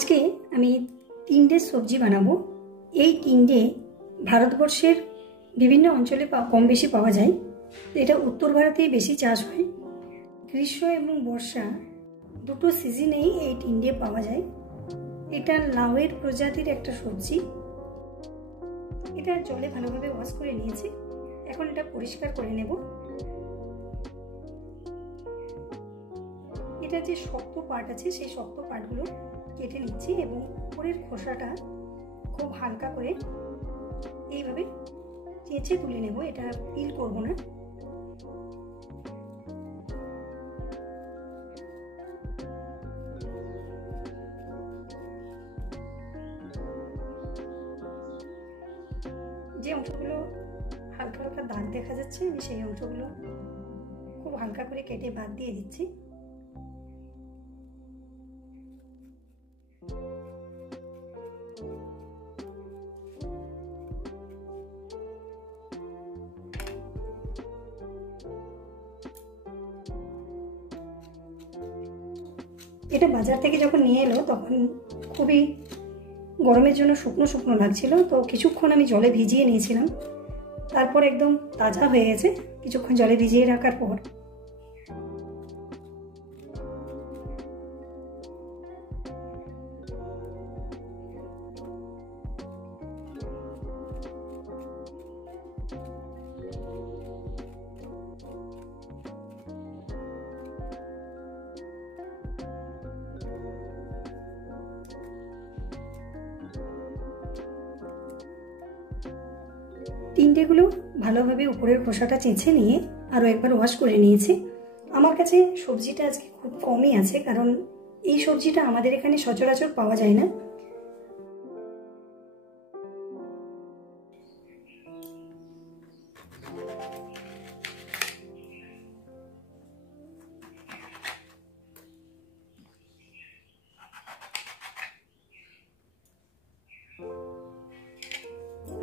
আজকে আমি তিনটে সবজি বানাবো। এই তিনটে ভারতবর্ষের বিভিন্ন অঞ্চলে কম বেশি পাওয়া যায়। এটা উত্তর ভারতেই বেশি চাষ হয়। গ্রীষ্ম এবং বর্ষা দুটো সিজনেই এই তিনটে পাওয়া যায়। এটা লাউয়ের প্রজাতির একটা সবজি। এটা জলে ভালোভাবে ওয়াশ করে নিয়েছি। এখন এটা পরিষ্কার করে নেব। এটা যে শক্ত পার্ট আছে সেই শক্ত পার্টগুলো কেটে নিচ্ছি এবং উপরের খোসাটা খুব হালকা করে এইভাবে চেঁচে তুলে নেব। এটা পিল করব না। যে অংশগুলো হালকা হালকা দাগ দেখা যাচ্ছে আমি সেই অংশগুলো খুব হালকা করে কেটে বাদ দিয়ে দিচ্ছি। এটা বাজার থেকে যখন নিয়ে এলো তখন খুবই গরমের জন্য শুকনো শুকনো লাগছিল, তো কিছুক্ষণ আমি জলে ভিজিয়ে নিয়েছিলাম। তারপর একদম তাজা হয়ে গেছে কিছুক্ষণ জলে ভিজিয়ে রাখার পর। তিনটেগুলো ভালোভাবে উপরের খোসাটা চেঁচে নিয়ে আরও একবার ওয়াশ করে নিয়েছি। আমার কাছে সবজিটা আজকে খুব কমই আছে, কারণ এই সবজিটা আমাদের এখানে সচরাচর পাওয়া যায় না।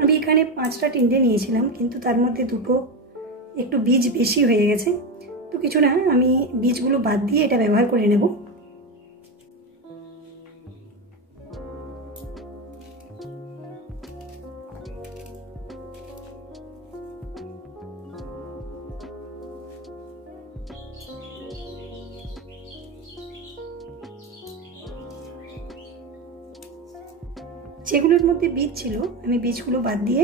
আমি এখানে 5টা তিনটে নিয়েছিলাম, কিন্তু তার মধ্যে দুটো একটু বীজ বেশি হয়ে গেছে। তো কিছু না, আমি বীজগুলো বাদ দিয়ে এটা ব্যবহার করে নেব। যেগুলোর মধ্যে বীজ ছিল আমি বীজগুলো বাদ দিয়ে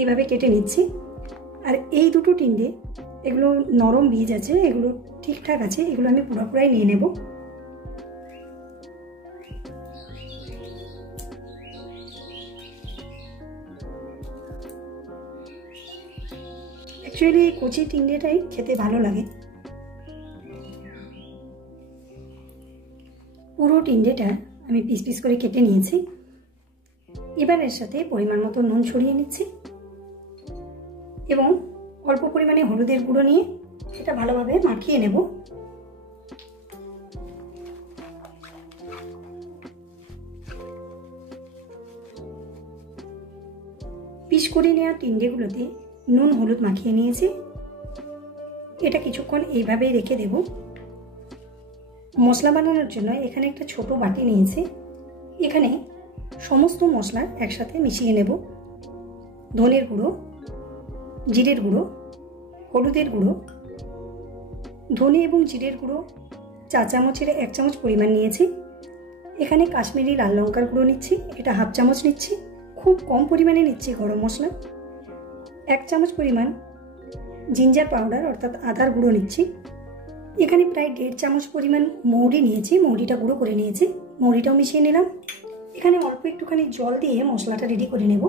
এইভাবে কেটে নিচ্ছি। আর এই দুটো তিনটে এগুলো নরম বীজ আছে, এগুলো ঠিকঠাক আছে, এগুলো আমি পুরোপুরাই নিয়ে নেব। অ্যাকচুয়ালি এই কচি তিনটেটাই খেতে ভালো লাগে। পুরো তিনটেটা আমি পিস পিস করে কেটে নিয়েছি। এবার এর সাথে পরিমাণ মতো নুন ছড়িয়ে নিচ্ছি এবং অল্প পরিমাণে হলুদের গুঁড়ো নিয়ে এটা ভালোভাবে মাখিয়ে নেব। পিস করে নেওয়া তিনটেগুলোতে নুন হলুদ মাখিয়ে নিয়েছি। এটা কিছুক্ষণ এইভাবেই রেখে দেব। মশলা বানানোর জন্য এখানে একটা ছোট বাটি নিয়েছি। এখানে সমস্ত মশলা একসাথে মিশিয়ে নেব। ধনের গুঁড়ো, জিরের গুঁড়ো, হলুদের গুঁড়ো, ধনে এবং জিরের গুঁড়ো 4 চামচের 1 চামচ পরিমাণ নিয়েছি। এখানে কাশ্মীরি লাল লঙ্কার গুঁড়ো নিচ্ছি, এটা 1/2 চামচ নিচ্ছি। খুব কম পরিমাণে নিচ্ছি গরম মশলা। 1 চামচ পরিমাণ জিঞ্জার পাউডার অর্থাৎ আদার গুঁড়ো নিচ্ছি। এখানে প্রায় 1.5 চামচ পরিমাণ মৌরি নিয়েছি, মৌরিটা গুঁড়ো করে নিয়েছি, মৌরিটাও মিশিয়ে নিলাম। এখানে অল্প একটুখানি জল দিয়ে মশলাটা রেডি করে নেব।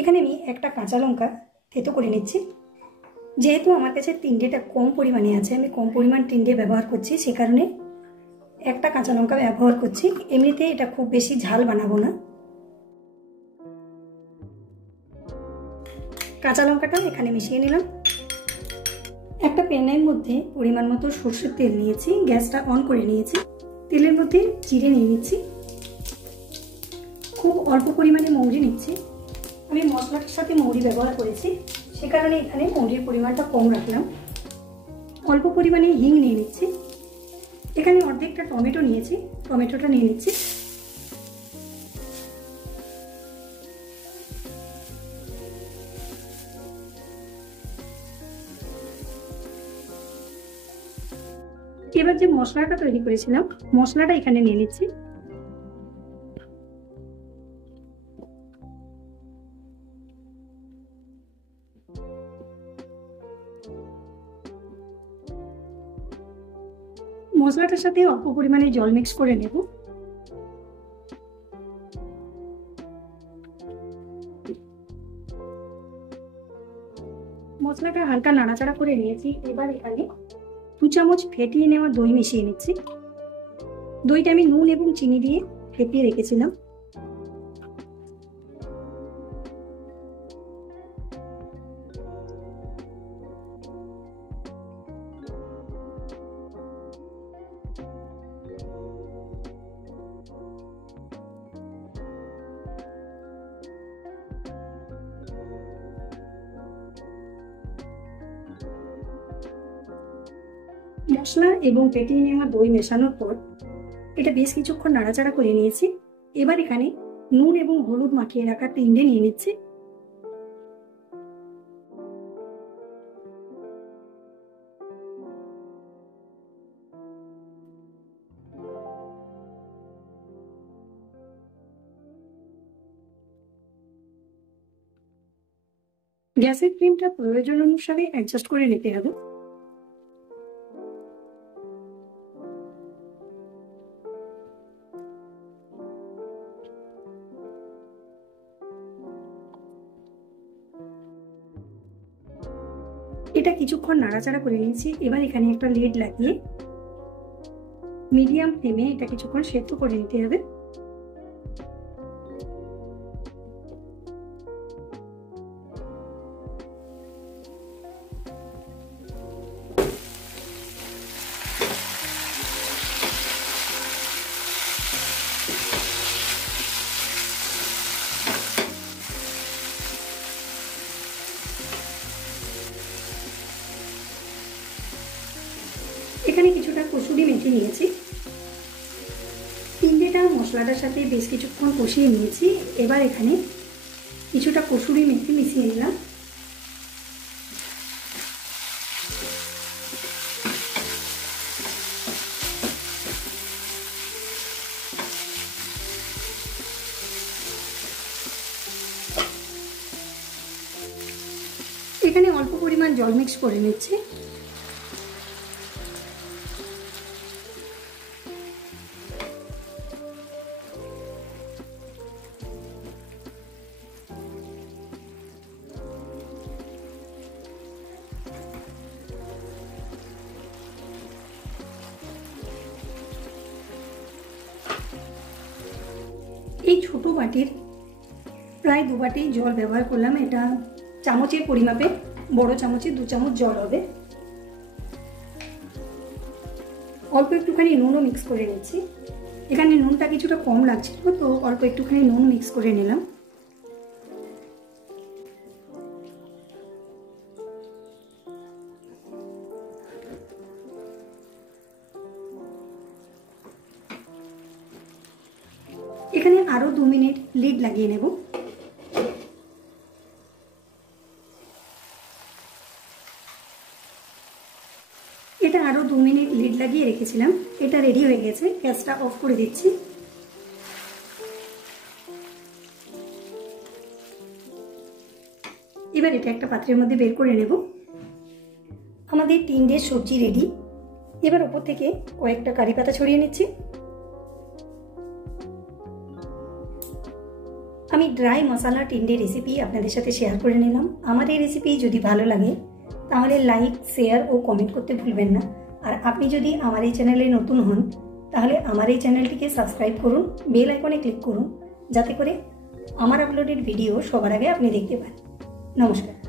এখানে আমি একটা কাঁচা লঙ্কা থেতো করে নিচ্ছি। যেহেতু আমার কাছে তিনটেটা কম পরিমাণে আছে, আমি কম পরিমাণ তিনটে ব্যবহার করছি, সে কারণে একটা কাঁচা লঙ্কা ব্যবহার করছি। এমনিতে এটা খুব বেশি ঝাল বানাবো না। কাঁচা লঙ্কাটা এখানে মিশিয়ে নিলাম। একটা প্যানের মধ্যে পরিমাণ মতো সরষের তেল নিয়েছি, গ্যাসটা অন করে নিয়েছি। তেলের মধ্যে জিরে নিয়ে নিচ্ছি। খুব খুব অল্প পরিমাণে মৌরি নিচ্ছি। আমি মশলাটার সাথে মৌরি ব্যবহার করেছি, সে কারণে এখানে মৌরির পরিমাণটা কম রাখলাম। অল্প পরিমাণে হিং নিয়ে নিচ্ছি। এখানে অর্ধেকটা টমেটো নিয়েছি, টমেটোটা নিয়ে নিচ্ছি। এবার যে মশলাটা তৈরি করেছিলাম, মশলাটা এখানে নিয়ে নিচ্ছি। মশলাটার সাথে অল্প পরিমাণে জল মিক্স করে নেব। মশলাটা হালকা নাড়াচাড়া করে নিয়েছি। এবার এখানে 2 চামচ ফেটিয়ে নেওয়া দই মিশিয়ে নিচ্ছি। দইটা আমি নুন এবং চিনি দিয়ে ফেটিয়ে রেখেছিলাম। মশলা এবং ফেটিয়ে নেওয়া দই মেশানোর পর এটা বেশ কিছুক্ষণ নাড়াচাড়া করে নিয়েছি। এবার এখানে নুন এবং হলুদ মাখিয়ে রাখা টিন্ডে নিয়ে নিচ্ছি। গ্যাসের ফ্লেমটা প্রয়োজন অনুসারে অ্যাডজাস্ট করে নিতে হবে। এটা কিছুক্ষণ নাড়াচাড়া করে নিয়েছি। এবার এখানে একটা লিড লাগিয়ে মিডিয়াম ফ্লেমে এটা কিছুক্ষণ সেদ্ধ করে নিতে হবে। এখানে কিছুটা কসুরি মেথি নিয়েছি। তিনটেটা মশলাটার সাথে বেশ কিছুক্ষণ কষিয়ে নিয়েছি। এবার এখানে কিছুটা কসুরি মেথি মিশিয়ে নিলাম। এখানে অল্প পরিমাণ জল মিক্স করে নিচ্ছি। এই ছোট বাটির প্রায় 2 বাটি জল ব্যবহার করলাম। এটা চামচের পরিমাপে, বড় চামচে 2 চামচ জল হবে। অল্প একটুখানি নুনও মিক্স করে নিচ্ছি। এখানে নুনটা কিছুটা কম লাগছিল, তো অল্প একটুখানি নুন মিক্স করে নিলাম। এখানে আরো 2 মিনিট লিড লাগিয়ে নেব। এটা আরো 2 মিনিট লিড লাগিয়ে রেখেছিলাম। এটা রেডি হয়ে গেছে। গ্যাসটা অফ করে দিচ্ছি। এবার এটা একটা পাত্রের মধ্যে বের করে নেব। আমাদের টিন্ডের সবজি রেডি। এবার উপর থেকে কয়েকটা কারি পাতা ছড়িয়ে নিচ্ছি। আমি ড্রাই মশলা টিন্ডে রেসিপি আপনাদের সাথে শেয়ার করে নিলাম। আমার এই রেসিপি যদি ভালো লাগে তাহলে লাইক, শেয়ার ও কমেন্ট করতে ভুলবেন না। আর আপনি যদি আমার এই চ্যানেলে নতুন হন তাহলে আমার এই চ্যানেলটিকে সাবস্ক্রাইব করুন, বেল আইকনে ক্লিক করুন, যাতে করে আমার আপলোডেড ভিডিও সবার আগে আপনি দেখতে পান। নমস্কার।